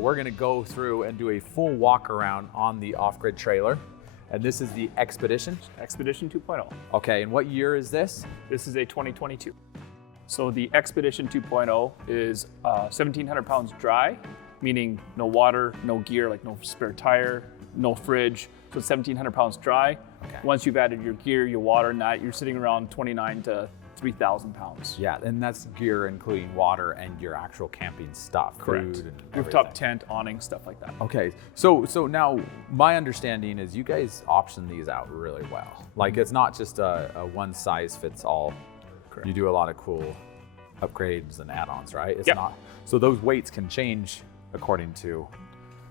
We're gonna go through and do a full walk around on the off-grid trailer. And this is the Expedition? Expedition 2.0. Okay, and what year is this? This is a 2022. So the Expedition 2.0 is 1,700 pounds dry, meaning no water, no gear, like no spare tire, no fridge. So it's 1,700 pounds dry. Okay. Once you've added your gear, your water, and that, you're sitting around 29 to 3,000 pounds. Yeah, and that's gear including water and your actual camping stuff. Correct. Food and rooftop tent, awning, stuff like that. Okay, so now my understanding is you guys option these out really well. Like it's not just a one size fits all. Correct. You do a lot of cool upgrades and add-ons, right? It's Yep. not. So those weights can change according to.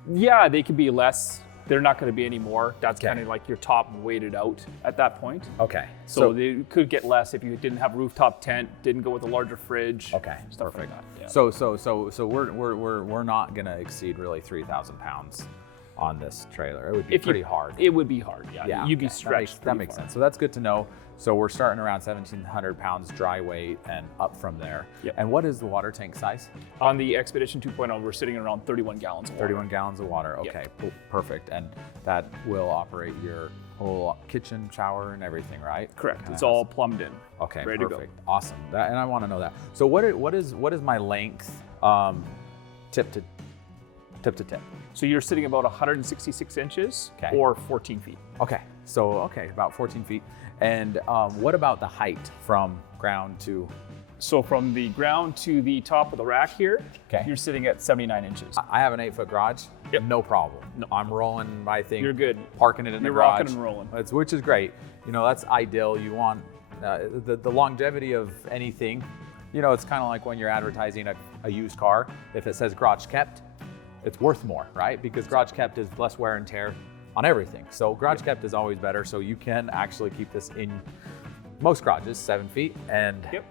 Yeah, they can be less. They're not going to be any more. That's Okay. kind of like your top weighted out at that point. Okay. So they could get less if you didn't have rooftop tent, didn't go with a larger fridge. Okay, stuff perfect. like that. Yeah. So we're not gonna exceed really 3,000 pounds on this trailer. It would be pretty hard. It would be hard. Yeah. Yeah, You'd be okay. stretched. That makes sense. So that's good to know. So we're starting around 1,700 pounds dry weight and up from there. Yep. And what is the water tank size? On the Expedition 2.0, we're sitting around 31 gallons of water. 31 gallons of water. Okay, Yep. Perfect. And that will operate your whole kitchen, shower, and everything, right? Correct. Kinda It's all plumbed in. Okay, ready perfect. to go. Awesome. And I want to know that. So what is my length, tip to tip? So you're sitting about 166 inches Okay. or 14 feet. Okay, so about 14 feet. And what about the height from ground to? So from the ground to the top of the rack here, Okay. you're sitting at 79 inches. I have an 8-foot garage. Yep. No problem. No. I'm rolling my thing. You're good. Parking it in the You're garage. rocking and rolling. Which is great. You know, that's ideal. You want the longevity of anything. You know, it's kind of like when you're advertising a used car. If it says garage kept, it's worth more, right? Because garage kept is less wear and tear on everything. So garage kept is always better. So you can actually keep this in most garages 7 feet, and Yep.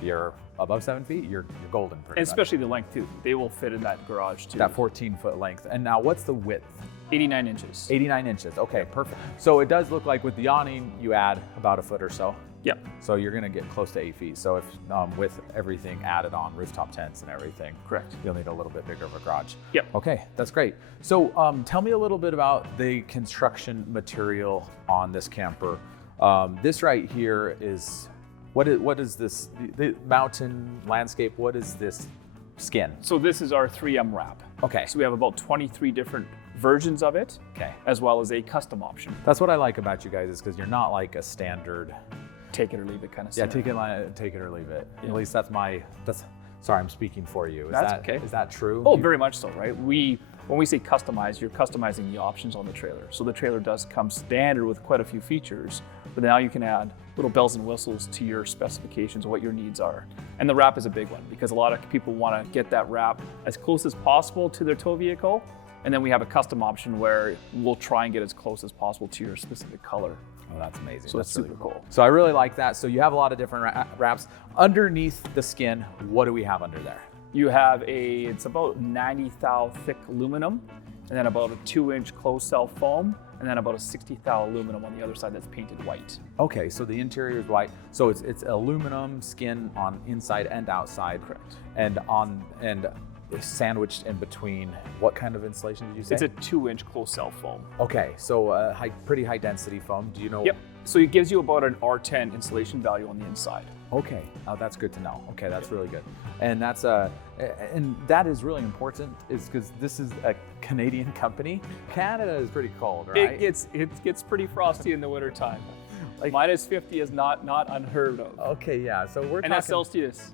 you're above 7 feet, you're golden. Pretty And much. especially the length too. They will fit in that garage too. That 14-foot length. And now what's the width? 89 inches. 89 inches. Okay, perfect. So it does look like with the awning, you add about a foot or so. Yep. So you're gonna get close to 8 feet. So if with everything added on, rooftop tents and everything, Correct. you'll need a little bit bigger of a garage. Yep. Okay, that's great. So tell me a little bit about the construction material on this camper. This right here is, what is this, the mountain landscape, what is this skin? So this is our 3M wrap. Okay. So we have about 23 different versions of it, Okay. as well as a custom option. That's what I like about you guys, is because you're not like a standard. Take it or leave it kind of Yeah, scenario. take it or leave it. Yeah. At least sorry, I'm speaking for you. Is That's that okay. Is that true? Oh, very much so, right? When we say customize, you're customizing the options on the trailer. So the trailer does come standard with quite a few features, but now you can add little bells and whistles to your specifications, what your needs are. And the wrap is a big one because a lot of people want to get that wrap as close as possible to their tow vehicle. And then we have a custom option where we'll try and get as close as possible to your specific color. Oh, that's amazing. So that's really super cool. So I really like that. So you have a lot of different wraps. Underneath the skin, what do we have under there? You have it's about 90 thou thick aluminum, and then about a 2-inch closed cell foam, and then about a 60 thou aluminum on the other side that's painted white. Okay, so the interior is white. So it's aluminum skin on inside and outside. Correct. And sandwiched in between, what kind of insulation did you say? It's a 2-inch closed cell foam. Okay, so pretty high density foam. Do you know? Yep. So it gives you about an R10 insulation value on the inside. Okay, that's good to know. Okay, that's really good. And and that is really important, is because this is a Canadian company. Canada is pretty cold, right? It gets pretty frosty in the wintertime. Like- Minus 50 is not unheard of. Okay, yeah. So we're And that's Celsius.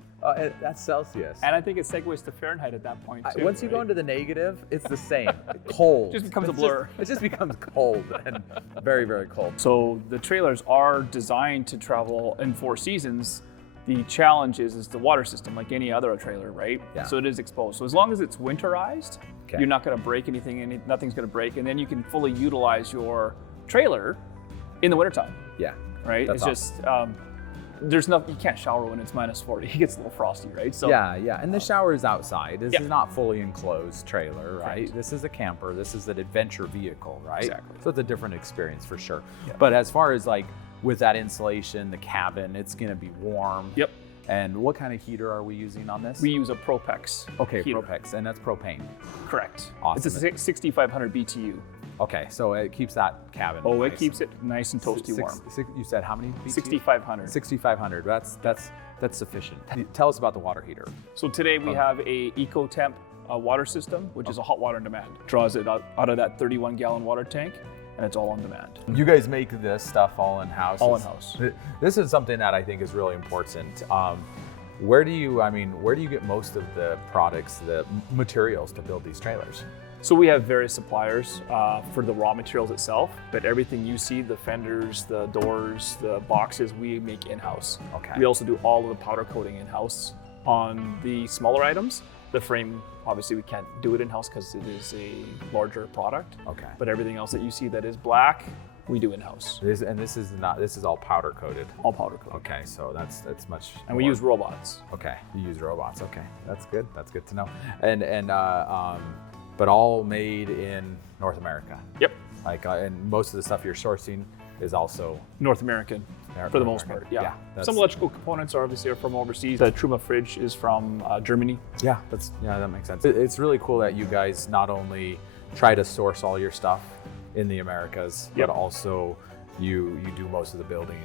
That's Celsius. And I think it segues to Fahrenheit at that point too. Once you go right? into the negative, it's the same. Cold. Just becomes a blur. It just becomes cold and very, very cold. So the trailers are designed to travel in 4 seasons. The challenge is the water system, like any other trailer, right? Yeah. So it is exposed. So as long as it's winterized, Okay. you're not going to break anything, nothing's going to break, and then you can fully utilize your trailer in the wintertime, Yeah. right? That's it's just there's nothing, you can't shower when it's minus 40. It gets a little frosty, right? So Yeah. And the shower is outside. This Yeah. is not fully enclosed trailer, right? Correct. This is a camper. This is an adventure vehicle, right? Exactly. So it's a different experience for sure. Yeah. But as far as like with that insulation, the cabin, it's going to be warm. Yep. And what kind of heater are we using on this? We use a Propex. Okay, heater. Propex, and that's propane. Correct. Awesome. It's a 6,500 BTU. Okay, so it keeps that cabin. Oh, nice. it keeps it nice and toasty warm. You said how many? BTU? 6,500. 6,500. That's sufficient. Tell us about the water heater. So today we have a EcoTemp water system, which is a hot water on demand. Draws it out of that 31-gallon water tank, and it's all on demand. You guys make this stuff all in-house? All in-house. This is something that I think is really important. Where do you get most of the products, the materials to build these trailers? So we have various suppliers for the raw materials itself, but everything you see, the fenders, the doors, the boxes, we make in-house. Okay. We also do all of the powder coating in-house on the smaller items. The frame, obviously we can't do it in-house because it is a larger product. Okay. But everything else that you see that is black, we do in-house. This is all powder coated. All powder coated. Okay, so that's much. And we use robots. Okay, you use robots. Okay, that's good. That's good to know. And but all made in North America. Yep. And most of the stuff you're sourcing is also North American for the most part. Yeah. Some electrical components are obviously from overseas. The Truma fridge is from Germany. Yeah, that makes sense. It's really cool that you guys not only try to source all your stuff in the Americas, but also you do most of the building,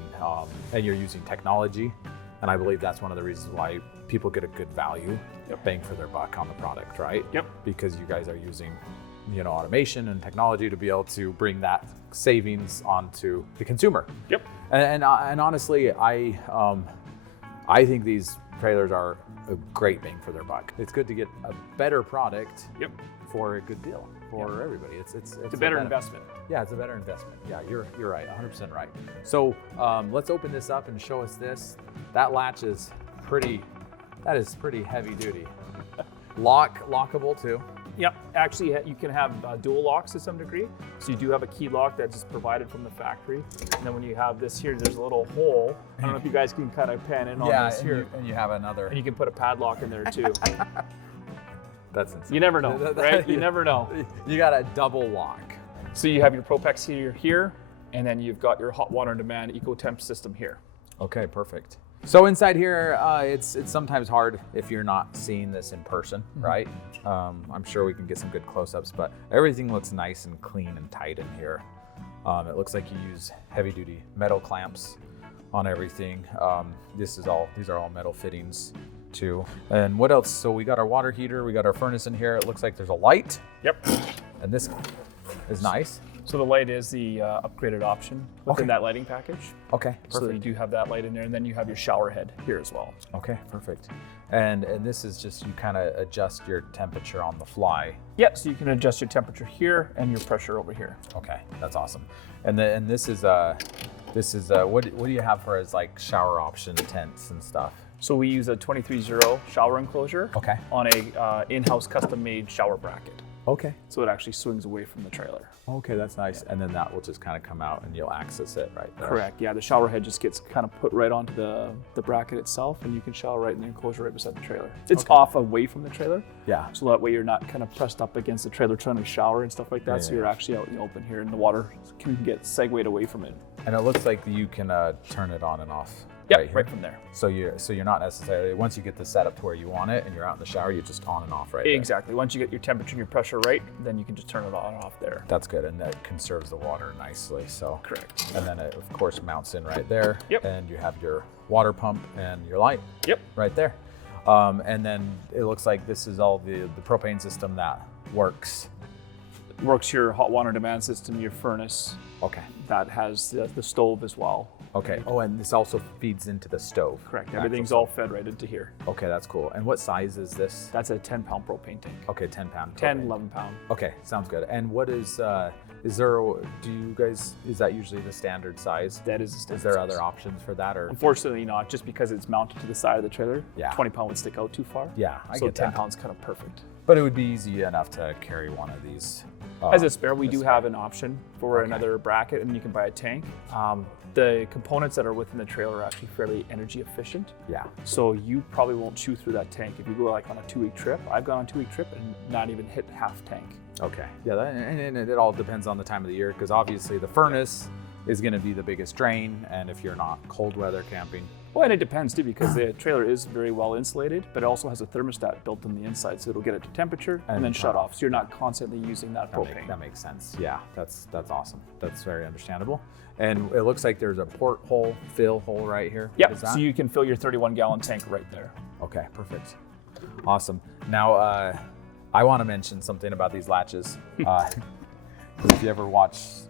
and you're using technology. And I believe that's one of the reasons why people get a good value, bang for their buck on the product, right? Yep. Because you guys are using, automation and technology to be able to bring that savings onto the consumer. Yep. And honestly, I think these trailers are a great bang for their buck. It's good to get a better product. Yep. For a good deal for everybody. It's a better investment. Yeah, it's a better investment. Yeah, you're right, 100% right. So let's open this up and show us this. That latch is pretty heavy duty. Lockable too. Yep, actually you can have dual locks to some degree. So you do have a key lock that's just provided from the factory. And then when you have this here, there's a little hole. I don't know if you guys can kind of pan in on this here. And you have another. And you can put a padlock in there too. That's insane. You never know, right? You never know. You got a double lock. So you have your Propex heater here, and then you've got your hot water on demand EcoTemp system here. Okay, perfect. So inside here, it's sometimes hard if you're not seeing this in person, right? I'm sure we can get some good close-ups, but everything looks nice and clean and tight in here. It looks like you use heavy-duty metal clamps on everything. These are all metal fittings too. And what else? So we got our water heater, we got our furnace in here. It looks like there's a light. Yep. And this is nice. So the light is the upgraded option within that lighting package. Okay, perfect. So you do have that light in there, and then you have your shower head here as well. Okay, perfect. And this is just, you kind of adjust your temperature on the fly. Yeah, so you can adjust your temperature here and your pressure over here. Okay, that's awesome. And this is what do you have for as like shower option tents and stuff? So we use a 23-0 shower enclosure on a in-house custom-made shower bracket. Okay. So it actually swings away from the trailer. Okay, that's nice. And then that will just kind of come out and you'll access it right there. Correct, yeah. The shower head just gets kind of put right onto the bracket itself, and you can shower right in the enclosure right beside the trailer. It's off away from the trailer. Yeah. So that way you're not kind of pressed up against the trailer trying to shower and stuff like that. So you're actually out in the open here, and the water can get segued away from it. And it looks like you can turn it on and off. Yep, right from there. So you're not necessarily, once you get this set up to where you want it and you're out in the shower, you're just on and off right there. Exactly. Once you get your temperature and your pressure right, then you can just turn it on and off there. That's good, and that conserves the water nicely. So correct. And then it of course mounts in right there. Yep. And you have your water pump and your light. Yep. Right there. And then it looks like this is all the propane system that works. Works your hot water demand system, your furnace. Okay. That has the stove as well. Okay. Oh, and this also feeds into the stove. Correct. Everything's all fed right into here. Okay, that's cool. And what size is this? That's a 10-pound propane tank. Okay, 10 pound. 10, 11 pound. Okay, sounds good. And what is there, is that usually the standard size? That is the standard Is there size. other options for that, or? Unfortunately not, just because it's mounted to the side of the trailer. Yeah. 20 pound would stick out too far. Yeah, I so get 10 that. pounds kind of perfect. But it would be easy enough to carry one of these. As a spare, we do have an option for another bracket, and you can buy a tank. The components that are within the trailer are actually fairly energy efficient. Yeah. So you probably won't chew through that tank. If you go like on a 2-week trip, I've gone on a 2-week trip and not even hit half tank. Okay. Yeah, and it all depends on the time of the year, because obviously the furnace is going to be the biggest drain, and if you're not cold weather camping. Well, and it depends too, because the trailer is very well insulated, but it also has a thermostat built in the inside, so it'll get it to temperature and then shut off. So you're not constantly using that propane. That makes sense. Yeah, that's awesome. That's very understandable. And it looks like there's a porthole fill hole right here. Yeah, so you can fill your 31-gallon tank right there. Okay, perfect. Awesome. Now, I want to mention something about these latches. If you ever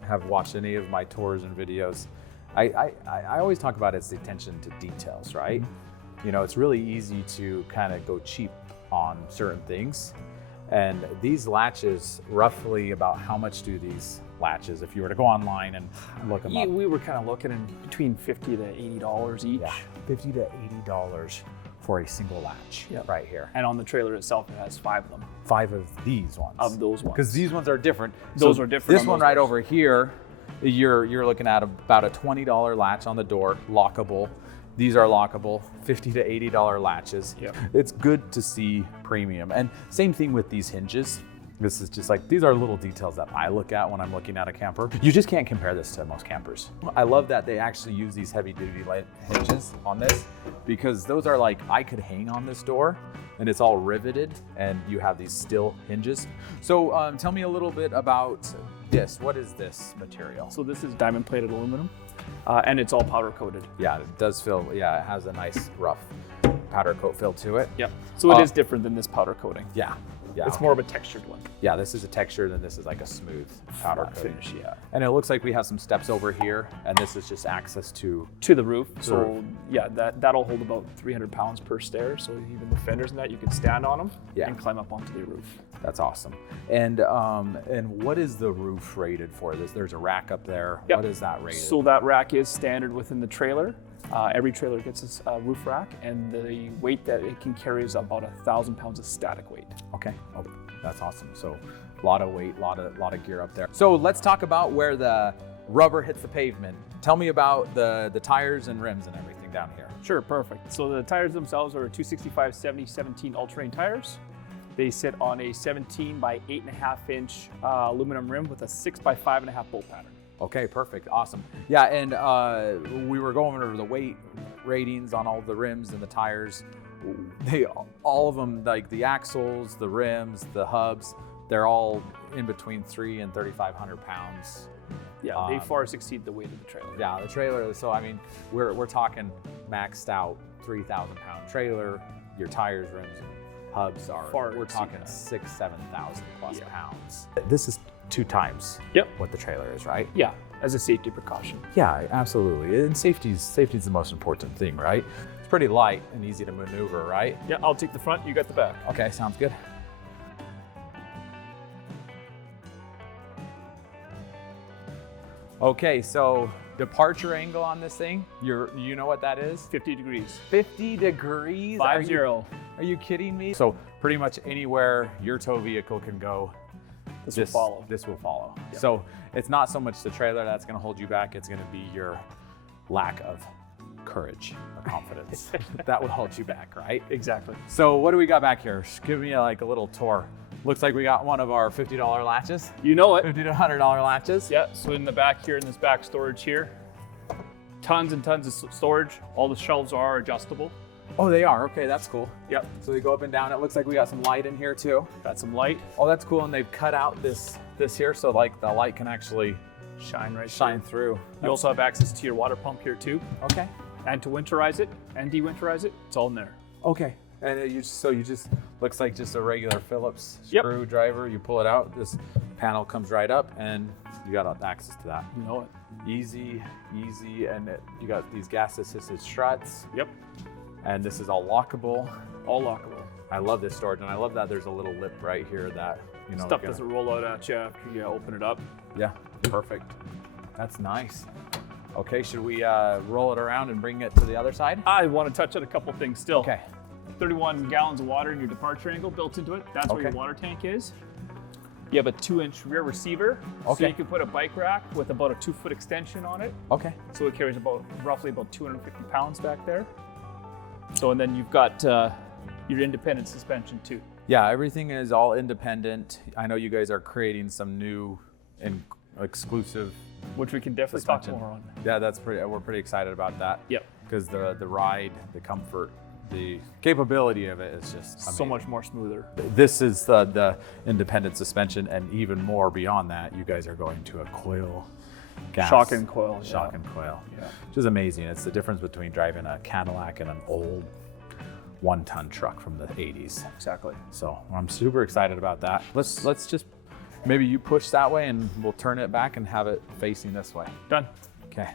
have watched any of my tours and videos, I always talk about its attention to details, right? You know, it's really easy to kind of go cheap on certain things. And these latches, roughly about how much do these latches, if you were to go online and look them up? We were kind of looking in between $50 to $80 each. Yeah, $50 to $80 for a single latch right here. And on the trailer itself, it has 5 of them. 5 of these ones. Of those ones. Because these ones are different. Those are different. This one right over here, you're looking at about a $20 latch on the door, lockable. These are lockable, $50 to $80 latches. Yep. It's good to see premium. And same thing with these hinges. This is just like, these are little details that I look at when I'm looking at a camper. You just can't compare this to most campers. I love that they actually use these heavy duty hinges on this, because those are like, I could hang on this door and it's all riveted and you have these steel hinges. So tell me a little bit about this. What is this material? So this is diamond plated aluminum and it's all powder coated. Yeah, it does feel, it has a nice rough powder coat feel to it. Yep. So it is different than this powder coating. Yeah. Yeah, it's more of a textured one. Yeah, this is a textured and this is like a smooth powder finish. Yeah. And it looks like we have some steps over here, and this is just access to the roof. So yeah, that'll hold about 300 pounds per stair. So even the fenders and that, you can stand on them and climb up onto the roof. That's awesome. And what is the roof rated for? There's a rack up there. Yep. What is that rated? So that rack is standard within the trailer. Every trailer gets its roof rack, and the weight that it can carry is about 1,000 pounds of static weight. Okay, that's awesome. So a lot of weight, a lot of gear up there. So let's talk about where the rubber hits the pavement. Tell me about the tires and rims and everything down here. Sure, perfect. So the tires themselves are 265/70/17 all-terrain tires. They sit on a 17 by 8.5 inch aluminum rim with a 6 by 5.5 bolt pattern. Okay, perfect, awesome. Yeah, and we were going over the weight ratings on all the rims and the tires. All of them, like the axles, the rims, the hubs, they're all in between 300 and 3,500 pounds. Yeah, they far exceed the weight of the trailer. Yeah, the trailer. So I mean, we're talking maxed out 3,000 pound trailer. Your tires, rims, and hubs are we're talking 6,000 to 7,000 plus pounds. This is 2 times what the trailer is, right? Yeah, as a safety precaution. Yeah, absolutely. And safety's the most important thing, right? It's pretty light and easy to maneuver, right? Yeah, I'll take the front, you got the back. Okay, sounds good. Okay, so departure angle on this thing, you know what that is? 50 degrees. 50 degrees? 50. Are you kidding me? So pretty much anywhere your tow vehicle can go, this will follow. Yep. So it's not so much the trailer that's going to hold you back, it's going to be your lack of courage or confidence that will hold you back, right? Exactly. So what do we got back here? Give me like a little tour. Looks like we got one of our $50 latches. You know it. $50 to $100 latches. Yeah, so in the back here, in this back storage here, tons and tons of storage. All the shelves are adjustable. Oh, they are, okay, that's cool. Yep. So they go up and down. It looks like we got some light in here too. Got some light. Oh, that's cool, and they've cut out this here, so like the light can actually shine through. You also have access to your water pump here too. Okay. And to winterize it and de-winterize it, it's all in there. Okay. And you just looks like just a regular Phillips screwdriver. You pull it out, this panel comes right up, and you got access to that. You know it. Easy, and you got these gas-assisted struts. Yep. And this is all lockable. All lockable. I love this storage, and I love that there's a little lip right here that stuff doesn't roll out at you after you open it up. Yeah, perfect. That's nice. Okay, should we roll it around and bring it to the other side? I want to touch on a couple things still. Okay. 31 gallons of water in your departure angle built into it. That's where your water tank is. You have a 2-inch rear receiver. So you can put a bike rack with about a 2-foot extension on it. Okay. So it carries roughly about 250 pounds back there. So, and then you've got your independent suspension too. Yeah, everything is all independent. I know you guys are creating some new and exclusive. Which we can definitely talk more on. Yeah, we're pretty excited about that. Yep. Because the ride, the comfort, the capability of it is just amazing. So much more smoother. This is the independent suspension, and even more beyond that, you guys are going to a coil gas. Shock and coil. Shock and coil. Yeah. Which is amazing. It's the difference between driving a Cadillac and an old 1-ton truck from the 80s. Exactly. So I'm super excited about that. Let's just, maybe you push that way and we'll turn it back and have it facing this way. Done. Okay.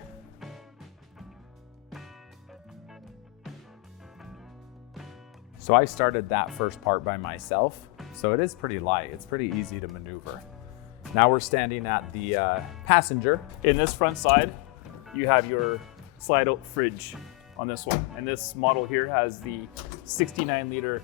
So I started that first part by myself. So it is pretty light. It's pretty easy to maneuver. Now we're standing at the passenger. In this front side, you have your slide out fridge on this one. And this model here has the 69 liter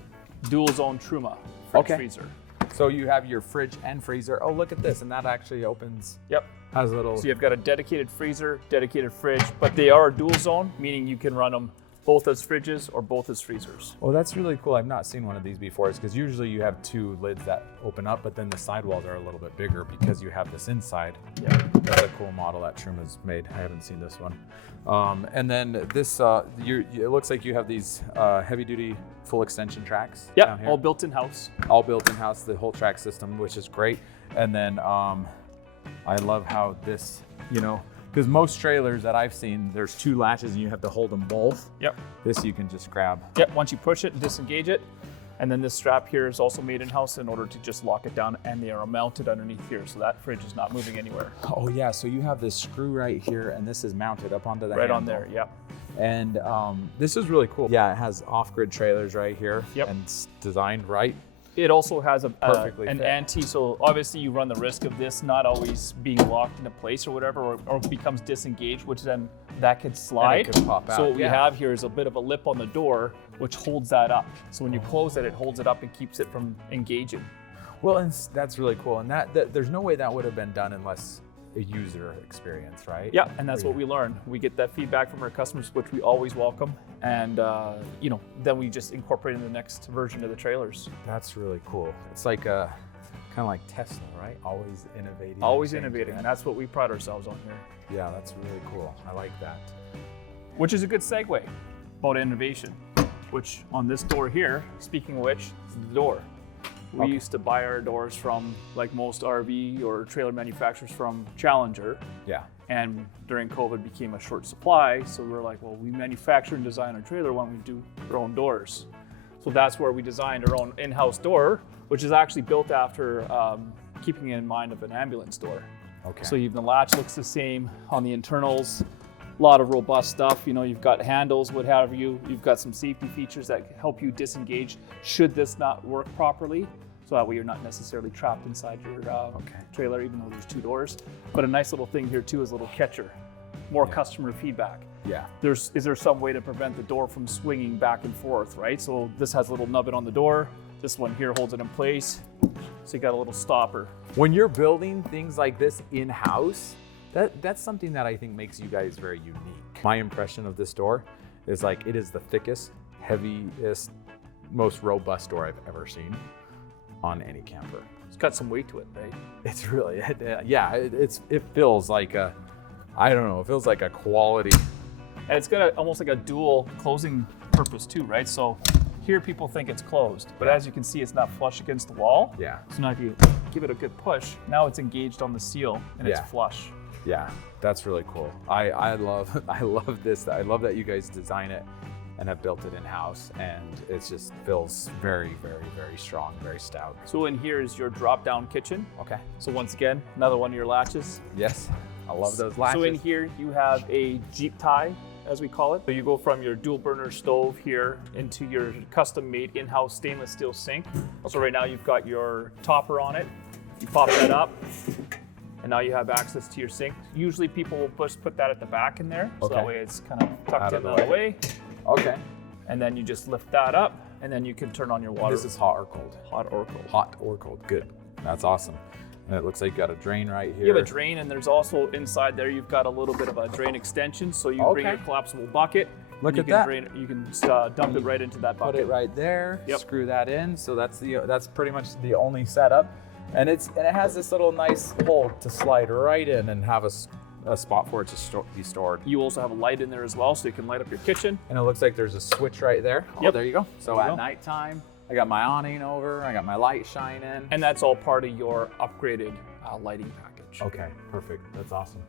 dual zone Truma fridge freezer. So you have your fridge and freezer. Oh, look at this. And that actually opens. Yep. Has a little. So you've got a dedicated freezer, dedicated fridge, but they are dual zone, meaning you can run them both as fridges or both as freezers. Oh, that's really cool. I've not seen one of these before. It's because usually you have two lids that open up, but then the sidewalls are a little bit bigger because you have this inside. Yeah. That's a cool model that Truma's made. I haven't seen this one. And then this, it looks like you have these heavy duty full extension tracks. Yep, down here. all built in-house. All built in-house, the whole track system, which is great. And then I love how this, because most trailers that I've seen, there's two latches and you have to hold them both. Yep. This you can just grab. Yep, once you push it, disengage it. And then this strap here is also made in-house in order to just lock it down, and they are mounted underneath here, so that fridge is not moving anywhere. Oh yeah, so you have this screw right here and this is mounted up onto the Right handle. on there, yep. And this is really cool. Yeah, it has off-grid trailers right here. Yep. And it's designed right. It also has an fit. anti, so obviously you run the risk of this not always being locked into place or whatever, or becomes disengaged, which then that could slide. And it could pop out. So what we have here is a bit of a lip on the door, which holds that up. So when you close it, it holds it up and keeps it from engaging. Well, and that's really cool. And that there's no way that would have been done unless a user experience, right? Yeah, and that's what we learn. We get that feedback from our customers, which we always welcome, and then we just incorporate in the next version of the trailers. That's really cool. It's like kind of like Tesla, right? Always innovating. Always innovating, and that's what we pride ourselves on here. Yeah, that's really cool. I like that. Which is a good segue about innovation, which on this door here, speaking of which, is the door. We used to buy our doors from, like most RV or trailer manufacturers, from Challenger. Yeah. And during COVID became a short supply. So we were like, well, we manufacture and design our trailer, why don't we do our own doors? So that's where we designed our own in-house door, which is actually built after keeping in mind of an ambulance door. Okay. So even the latch looks the same on the internals. A lot of robust stuff. You've got handles, what have you. You've got some safety features that help you disengage should this not work properly. So that way you're not necessarily trapped inside your trailer, even though there's two doors. But a nice little thing here too is a little catcher. More customer feedback. Yeah. Is there some way to prevent the door from swinging back and forth, right? So this has a little nubbin on the door. This one here holds it in place. So you got a little stopper. When you're building things like this in-house, that's something that I think makes you guys very unique. My impression of this door is like it is the thickest, heaviest, most robust door I've ever seen on any camper. It's got some weight to it, right? It's really, it feels like it feels like a quality. And it's got almost like a dual closing purpose too, right? So here people think it's closed, but as you can see, it's not flush against the wall. Yeah. So now if you give it a good push, now it's engaged on the seal and it's flush. Yeah, that's really cool. I love this. I love that you guys design it and have built it in-house, and it just feels very, very, very strong, very stout. So in here is your drop-down kitchen. Okay. So once again, another one of your latches. Yes, I love those latches. So in here you have a Jeep tie, as we call it. So you go from your dual burner stove here into your custom-made in-house stainless steel sink. So right now you've got your topper on it. You pop that up, and now you have access to your sink. Usually people will just put that at the back in there, so that way it's kind of tucked in out of the way. Okay. And then you just lift that up, and then you can turn on your water. This is hot or cold? Hot or cold. Hot or cold, good. That's awesome. And it looks like you got a drain right here. You have a drain, and there's also inside there, you've got a little bit of a drain extension, so you bring your collapsible bucket. Look at that. You can dump it right into that bucket. Put it right there, Yep. Screw that in. So that's pretty much the only setup. And it has this little nice hole to slide right in and have a spot for it to be stored. You also have a light in there as well, so you can light up your kitchen. And it looks like there's a switch right there. Yep. Oh, there you go. So at nighttime, I got my awning over, I got my light shining. And that's all part of your upgraded lighting package. Okay, perfect. That's awesome.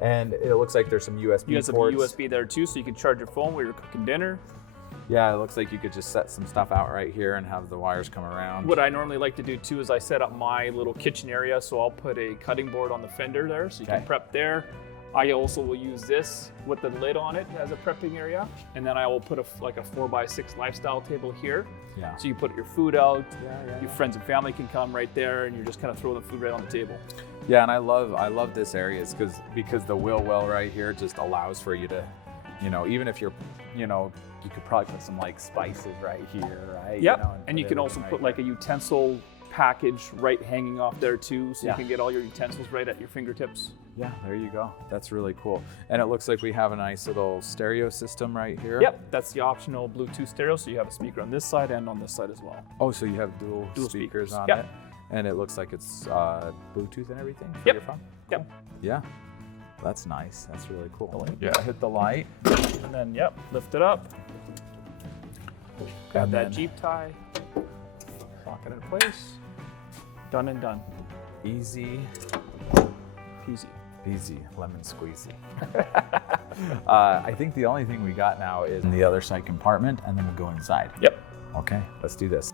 And it looks like there's some USB ports. You have some USB there too, so you can charge your phone while you're cooking dinner. Yeah, it looks like you could just set some stuff out right here and have the wires come around. What I normally like to do too is I set up my little kitchen area, so I'll put a cutting board on the fender there, so you can prep there. I also will use this with the lid on it as a prepping area, and then I will put like a 4x6 lifestyle table here. Yeah. So you put your food out, your friends and family can come right there, and you're just kind of throwing the food right on the table. Yeah, and I love this area because the wheel well right here just allows for you to, even if you're, you could probably put some like spices right here, right? Yep. And you can also put like a utensil package right hanging off there too, so you can get all your utensils right at your fingertips. Yeah, there you go. That's really cool. And it looks like we have a nice little stereo system right here. Yep, that's the optional Bluetooth stereo, so you have a speaker on this side and on this side as well. Oh, so you have dual speakers on it? And it looks like it's Bluetooth and everything for your phone? Yep. Yeah, that's nice. That's really cool. Yeah, hit the light. And then, lift it up. Got that Jeep tie. Lock it in place. Done and done. Easy. Peasy. Peasy, lemon squeezy. I think the only thing we got now is in the other side compartment, and then we'll go inside. Yep. Okay, let's do this.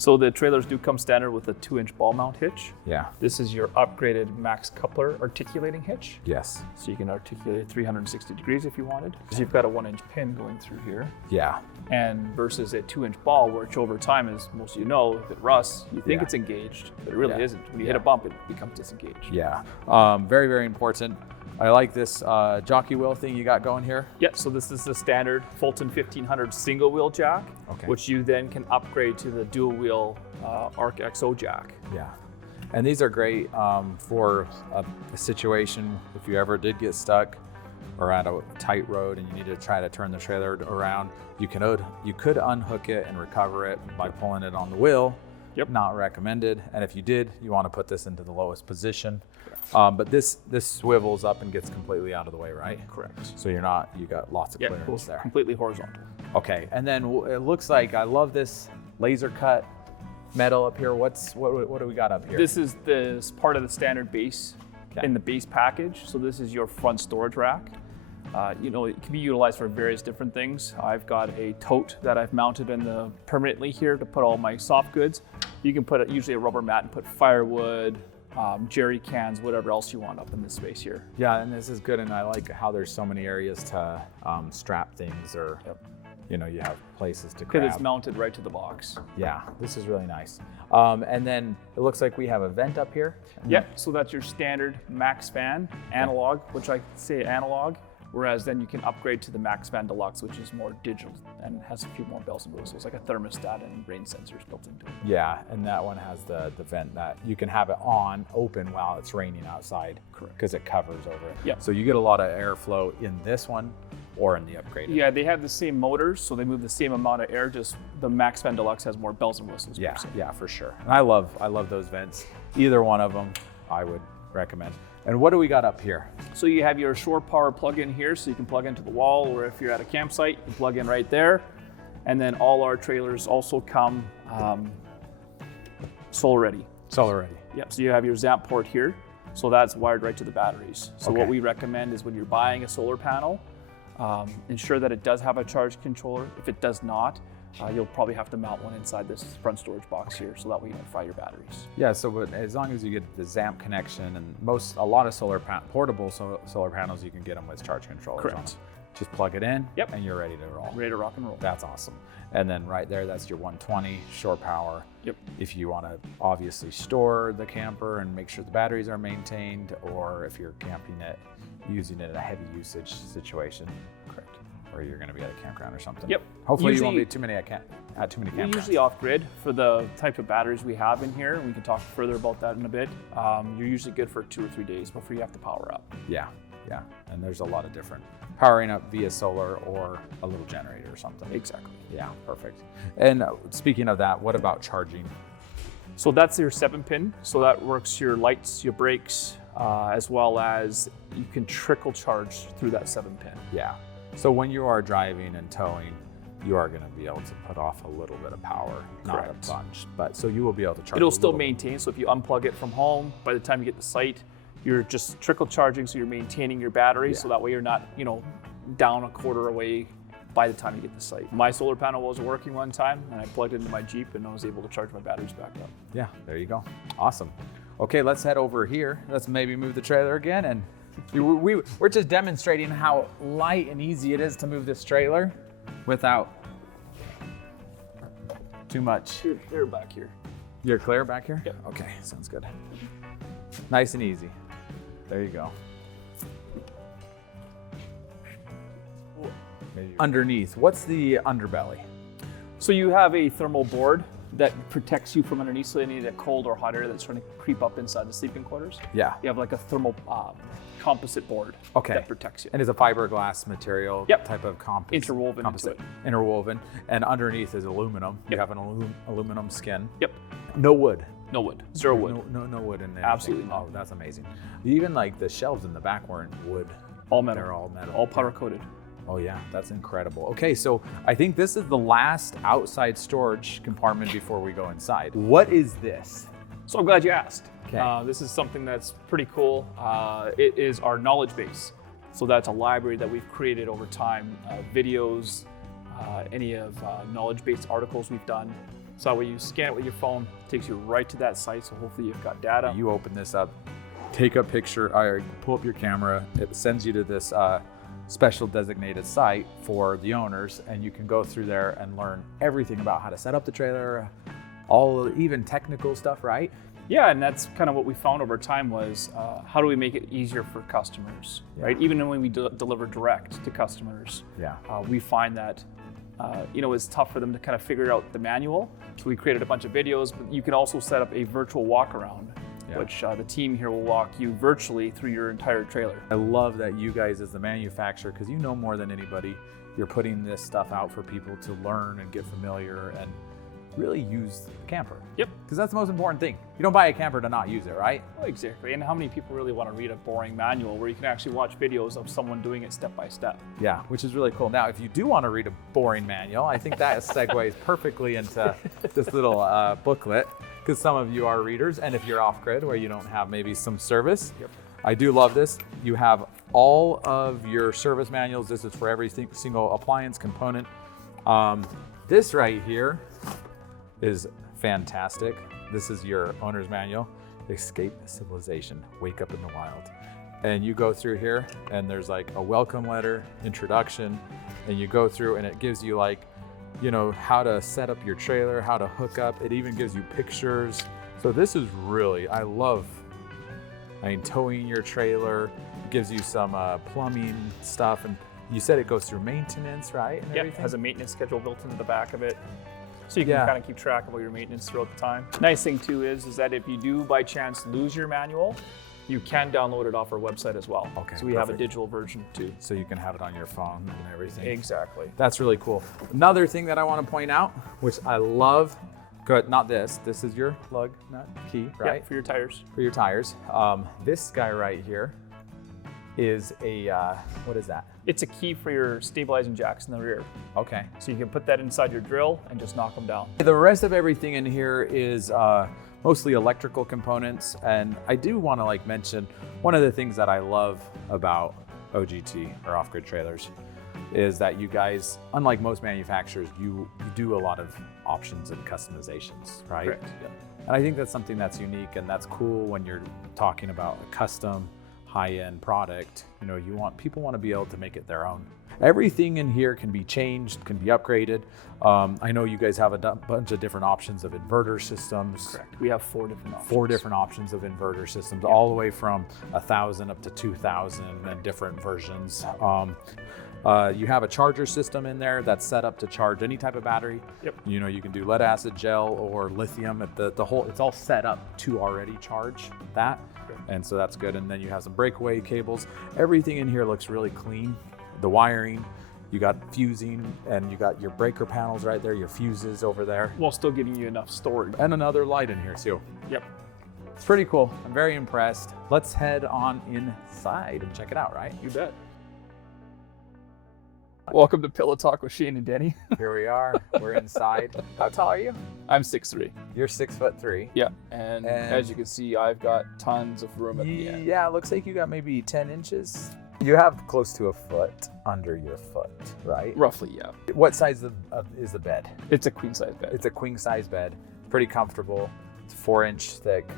So the trailers do come standard with a 2-inch ball mount hitch. Yeah. This is your upgraded max coupler articulating hitch. Yes. So you can articulate it 360 degrees if you wanted. So you've got a 1-inch pin going through here. Yeah. And versus a 2-inch ball, which over time, as most of you know, if it rusts, you think it's engaged, but it really isn't. When you hit a bump, it becomes disengaged. Yeah. Very, very important. I like this jockey wheel thing you got going here. Yeah, so this is the standard Fulton 1500 single wheel jack, which you then can upgrade to the dual wheel Arc XO jack. Yeah, and these are great for a situation if you ever did get stuck or at a tight road and you need to try to turn the trailer around. You could unhook it and recover it by pulling it on the wheel. Yep. Not recommended. And if you did, you want to put this into the lowest position. But this swivels up and gets completely out of the way, right? Correct. So you got lots of clearance there. Completely horizontal. Okay, and then it looks like, I love this laser cut metal up here. What do we got up here? This is part of the standard base in the base package. So this is your front storage rack. It can be utilized for various different things. I've got a tote that I've mounted permanently here to put all my soft goods. You can put usually a rubber mat and put firewood, jerry cans, whatever else you want up in this space here. Yeah, and this is good, and I like how there's so many areas to strap things, or you have places to grab. Because it's mounted right to the box. Yeah, this is really nice. And then it looks like we have a vent up here. Yeah, so that's your standard max fan analog, which I say analog. Whereas then you can upgrade to the Max Fan Deluxe, which is more digital and has a few more bells and whistles, like a thermostat and rain sensors built into it. Yeah, and that one has the vent that you can have it open while it's raining outside. Correct. Because it covers over it. Yeah. So you get a lot of airflow in this one or in the upgraded. Yeah, they have the same motors, so they move the same amount of air, just the Max Fan Deluxe has more bells and whistles. Yeah, for sure. And I love those vents. Either one of them I would recommend. And what do we got up here? So you have your shore power plug-in here, so you can plug into the wall, or if you're at a campsite, you can plug in right there. And then all our trailers also come solar ready. Solar ready. Yep, so you have your ZAMP port here, so that's wired right to the batteries. So what we recommend is when you're buying a solar panel, ensure that it does have a charge controller. If it does not, you'll probably have to mount one inside this front storage box here, so that way you can fire your batteries. Yeah, so as long as you get the ZAMP connection, and a lot of portable solar panels, you can get them with charge controllers. Correct. On them. Just plug it in, and you're ready to roll. Ready to rock and roll. That's awesome. And then right there, that's your 120 shore power. Yep. If you want to obviously store the camper and make sure the batteries are maintained, or if you're using it in a heavy usage situation. Correct. Or you're going to be at a campground or something. Yep. Hopefully you won't be too many campgrounds. We usually off-grid for the type of batteries we have in here, and we can talk further about that in a bit. You're usually good for 2 or 3 days before you have to power up. Yeah. Yeah, and there's a lot of different powering up via solar or a little generator or something. Exactly. Yeah, perfect. And speaking of that, what about charging? So that's your 7-pin. So that works your lights, your brakes, as well as you can trickle charge through that 7-pin. Yeah. So when you are driving and towing, you are going to be able to put off a little bit of power, Correct. Not a bunch, but so you will be able to charge. It'll still maintain. So if you unplug it from home, by the time you get to site, you're just trickle charging. So you're maintaining your battery. So that way you're not, down a quarter away by the time you get to site. My solar panel wasn't working one time, and I plugged it into my Jeep, and I was able to charge my batteries back up. Yeah, there you go. Awesome. Okay, let's head over here. Let's maybe move the trailer again, and we're just demonstrating how light and easy it is to move this trailer without too much. You're clear back here. You're clear back here? Yep. Okay, sounds good. Nice and easy. There you go. Underneath, what's the underbelly? So you have a thermal board that protects you from underneath, so any of that cold or hot air that's trying to creep up inside the sleeping quarters. Yeah. You have like a thermal composite board that protects you. And it's a fiberglass material type of composite. Interwoven into it. Interwoven. And underneath is aluminum. Yep. You have an aluminum skin. Yep. No wood. No wood. Zero wood. No wood in there. Absolutely not. Oh, that's amazing. Even like the shelves in the back weren't wood. All metal. They're all metal. All powder coated. Oh yeah, that's incredible. Okay, so I think this is the last outside storage compartment before we go inside. What is this? So I'm glad you asked. Okay. This is something that's pretty cool. It is our knowledge base. So that's a library that we've created over time, videos, any of knowledge-based articles we've done. So when you scan it with your phone, it takes you right to that site. So hopefully you've got data. You open this up, take a picture, or pull up your camera. It sends you to this special designated site for the owners, and you can go through there and learn everything about how to set up the trailer, even technical stuff, right? Yeah, and that's kind of what we found over time was how do we make it easier for customers, right? Even when we deliver direct to customers, we find that it's tough for them to kind of figure out the manual. So we created a bunch of videos, but you can also set up a virtual walkaround, which the team here will walk you virtually through your entire trailer. I love that you guys as the manufacturer, because you know more than anybody, you're putting this stuff out for people to learn and get familiar and really use the camper. Yep. Because that's the most important thing. You don't buy a camper to not use it, right? Exactly. And how many people really want to read a boring manual where you can actually watch videos of someone doing it step by step? Yeah, which is really cool. Now, if you do want to read a boring manual, I think that segues perfectly into this little booklet, because some of you are readers, and if you're off-grid where you don't have maybe some service, I do love this. You have all of your service manuals. This is for every single appliance component. This right here is fantastic. This is your owner's manual. Escape civilization, wake up in the wild. And you go through here and there's like a welcome letter, introduction, and you go through and it gives you like, how to set up your trailer, how to hook up. It even gives you pictures. So this is really, towing your trailer, gives you some plumbing stuff. And you said it goes through maintenance, right? Yeah, it has a maintenance schedule built into the back of it. So you can kind of keep track of all your maintenance throughout the time. Nice thing too is that if you do by chance lose your manual, you can download it off our website as well. Okay, so we have a digital version too. So you can have it on your phone and everything. Exactly. That's really cool. Another thing that I want to point out, which I love, not this. This is your lug nut key, right? Yeah, for your tires. For your tires. This guy right here is a, what is that? It's a key for your stabilizing jacks in the rear. Okay. So you can put that inside your drill and just knock them down. The rest of everything in here is mostly electrical components. And I do want to mention one of the things that I love about OGT or off-grid trailers is that you guys, unlike most manufacturers, you do a lot of options and customizations, right? Correct. Yeah. And I think that's something that's unique and that's cool when you're talking about a custom high-end product. People want to be able to make it their own. Everything in here can be changed, can be upgraded. I know you guys have a bunch of different options of inverter systems. Correct. We have 4 different options. 4 different options of inverter systems, all the way from 1,000 up to 2,000 and different versions. You have a charger system in there that's set up to charge any type of battery. Yep. You know, you can do lead acid gel or lithium. The whole, it's all set up to already charge that. Okay. And so that's good. And then you have some breakaway cables. Everything in here looks really clean. The wiring, you got fusing, and you got your breaker panels right there, your fuses over there. While still giving you enough storage. And another light in here too. Yep. It's pretty cool. I'm very impressed. Let's head on inside and check it out, right? You bet. Welcome to Pillow Talk with Shane and Denny. Here we are. We're inside. How tall are you? I'm 6'3". You're 6'3". Yeah, and as you can see, I've got tons of room at the end. Yeah, it looks like you got maybe 10 inches. You have close to a foot under your foot, right? Roughly, yeah. What size is the bed? It's a queen size bed. It's a queen size bed. Pretty comfortable. It's 4-inch thick.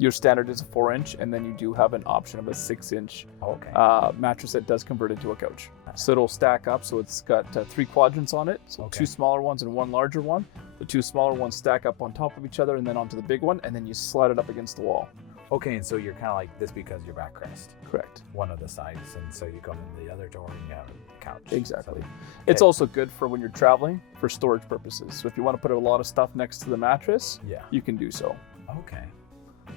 Your standard is a 4-inch, and then you do have an option of a 6-inch Okay. mattress that does convert into a couch. So it'll stack up. So it's got 3 quadrants on it. So 2 smaller ones and 1 larger one. The 2 smaller ones stack up on top of each other and then onto the big one, and then you slide it up against the wall. Okay, and so you're kind of like this because your backrest. Correct. One of the sides, and so you go into the other door and you have a couch. Exactly. So, It's also good for when you're traveling for storage purposes. So if you want to put a lot of stuff next to the mattress, yeah. you can do so. Okay.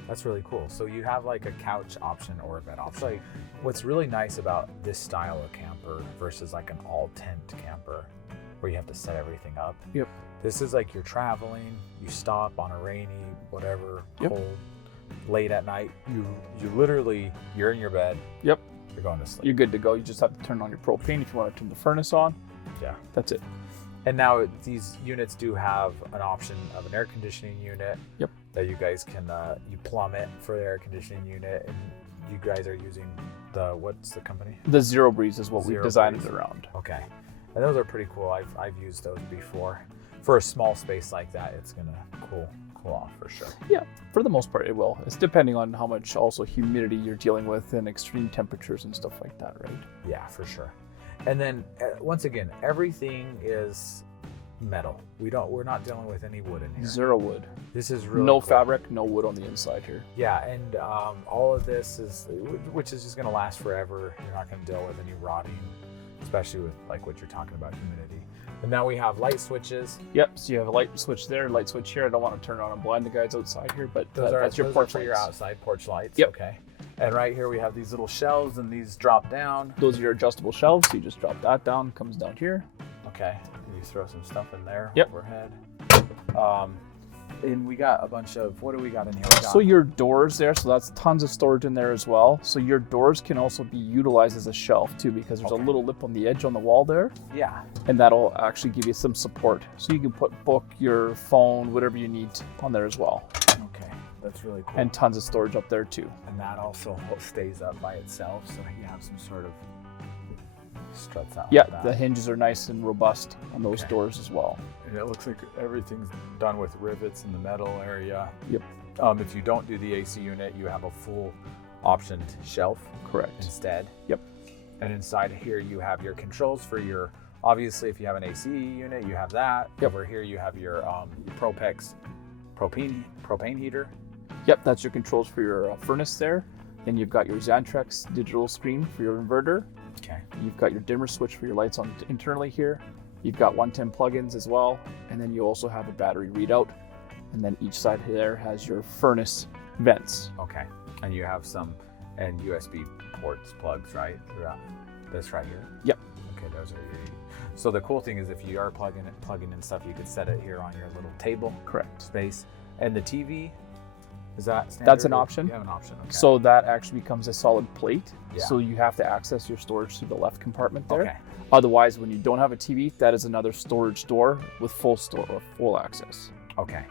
That's really cool. So you have like a couch option or a bed option. Like, what's really nice about this style of camper versus like an all tent camper where you have to set everything up. Yep. This is like you're traveling, you stop on a rainy, whatever, Yep. cold, late at night. You literally, you're in your bed. Yep. You're going to sleep. You're good to go. You just have to turn on your propane if you want to turn the furnace on. Yeah. That's it. And now these units do have an option of an air conditioning unit. Yep. That you guys can, you plumb it for the air conditioning unit, and you guys are using what's the company? The Zero Breeze is what we've Zero designed Breeze. it around. Okay. And those are pretty cool. I've used those before. For a small space like that, it's gonna cool off for sure. Yeah, for the most part it will. It's depending on how much also humidity you're dealing with and extreme temperatures and stuff like that, right? Yeah, for sure. And then once again, everything is metal. We're not dealing with any wood in here. Zero wood. This is really no cool. fabric, no wood on the inside here. Yeah, and all of this is, which is just going to last forever. You're not going to deal with any rotting, especially with like what you're talking about, humidity. And now we have light switches. Yep, so you have a light switch there, light switch here. I don't want to turn on and blind the guys outside here, but that's your porch for lights. your outside porch lights. Yep. Okay. And right here we have these little shelves, and these drop down. Those are your adjustable shelves, so you just drop that down, comes down here. Okay. You throw some stuff in there. Yep. Overhead. And we got a bunch of, what do we got in here? So your doors there, so that's tons of storage in there as well. So your doors can also be utilized as a shelf too, because there's a little lip on the edge on the wall there. Yeah. And that'll actually give you some support. So you can put book, your phone, whatever you need on there as well. Okay. That's really cool. And tons of storage up there too. And that also stays up by itself, so you have some sort of struts out. Yeah, like that. the hinges are nice and robust on those doors as well. And it looks like everything's done with rivets in the metal area. Yep. If you don't do the AC unit, you have a full optioned shelf. Correct. Instead. Yep. And inside here you have your controls for your, obviously if you have an AC unit, you have that. Yep. Over here you have your Propex propane heater. Yep, that's your controls for your furnace there. Then you've got your Xantrex digital screen for your inverter. Okay. You've got your dimmer switch for your lights on internally here. You've got 110 plugins as well. And then you also have a battery readout. And then each side there has your furnace vents. Okay. And you have some USB ports, plugs, right? Throughout this right here? Yep. Okay, those are your. So the cool thing is if you are plugging in stuff, you could set it here on your little table. Correct. Space. And the TV, is that standard? That's an option. You have an option, okay. So that actually becomes a solid plate. Yeah. So you have to access your storage through the left compartment there. Okay. Otherwise, when you don't have a TV, that is another storage door with full access. Okay.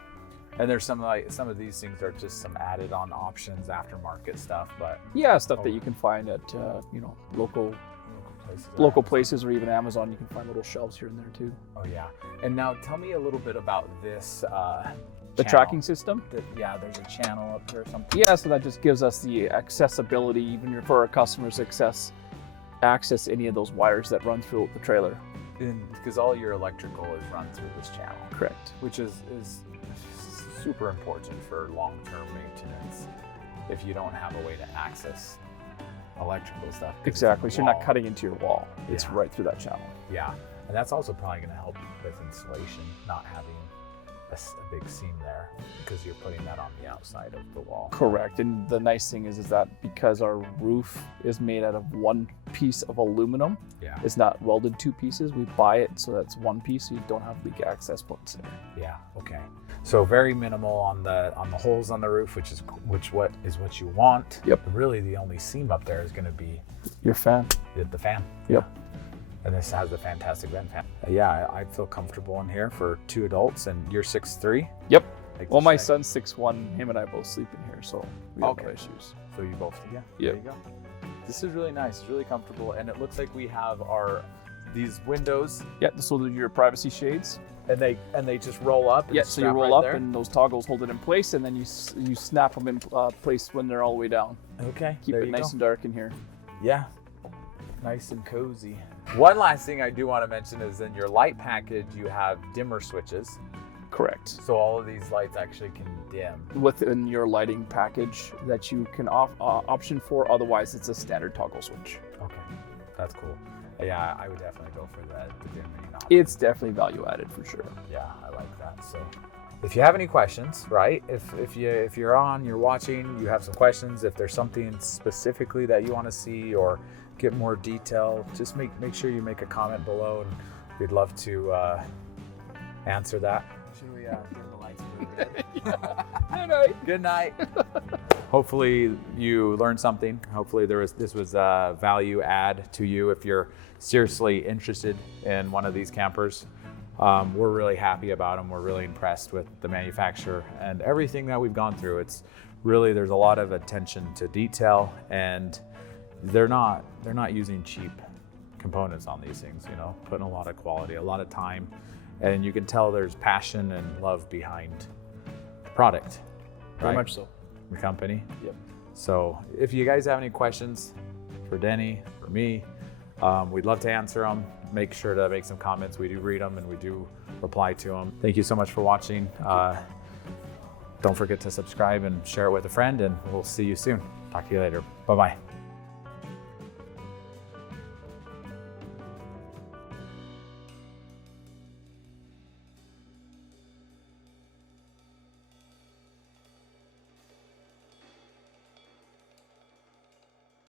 And there's some of these things are just some added on options, aftermarket stuff, but Yeah, stuff that you can find at local places or even Amazon. You can find little shelves here and there too. Oh yeah. And now tell me a little bit about this The channel. tracking system. Yeah, there's a channel up here or something. Yeah, so that just gives us the accessibility, even for our customers to access any of those wires that run through the trailer. Because all your electrical is run through this channel. Correct. Which is super important for long-term maintenance. If you don't have a way to access electrical stuff. 'cause Exactly. it's So in you're the not cutting into your wall. It's Yeah. right through that channel. Yeah, and that's also probably going to help with insulation, not having a big seam there, because you're putting that on the outside of the wall. Correct. And the nice thing is that because our roof is made out of one piece of aluminum, Yeah. it's not welded two pieces. We buy it so that's one piece, so you don't have leak access points there. Yeah. Okay. So very minimal on the holes on the roof, which is what you want. Yep. Really, the only seam up there is going to be Your fan. the fan. Yep. And this has a fantastic vent fan. Yeah, I feel comfortable in here for 2 adults, and you're 6'3". Yep. Like Well, to my say. son's 6'1". Him and I both sleep in here, so we have no Okay. issues. So you both, yeah. Yep. There you go. This is really nice, really comfortable, and it looks like we have these windows, Yeah, so they're your privacy shades. and they just roll up. And Yeah, so you strap roll right up there. and those toggles hold it in place, and then you snap them in place when they're all the way down. Okay. Keep there it you nice go. and dark in here. Yeah. Nice and cozy. One last thing I do want to mention is in your light package, you have dimmer switches. Correct. So all of these lights actually can dim. Within your lighting package that you can option for, otherwise it's a standard toggle switch. Okay. That's cool. Yeah, I would definitely go for the dimming option. It's definitely value added for sure. Yeah, I like that. So if you have any questions, right? If you're watching, you have some questions, if there's something specifically that you want to see or get more detail, just make sure you make a comment below, and we'd love to answer that. Should we dim the lights for a bit? Good night. Good night. Hopefully you learned something. Hopefully this was a value add to you if you're seriously interested in one of these campers. We're really happy about them. We're really impressed with the manufacturer and everything that we've gone through. It's really, there's a lot of attention to detail, and they're not using cheap components on these things, you know, putting a lot of quality, a lot of time, and you can tell there's passion and love behind the product. Very right? much so. The company. Yep. So if you guys have any questions for Denny, for me, we'd love to answer them. Make sure to make some comments. We do read them and we do reply to them. Thank you so much for watching. Don't forget to subscribe and share it with a friend, and we'll see you soon. Talk to you later. Bye-bye.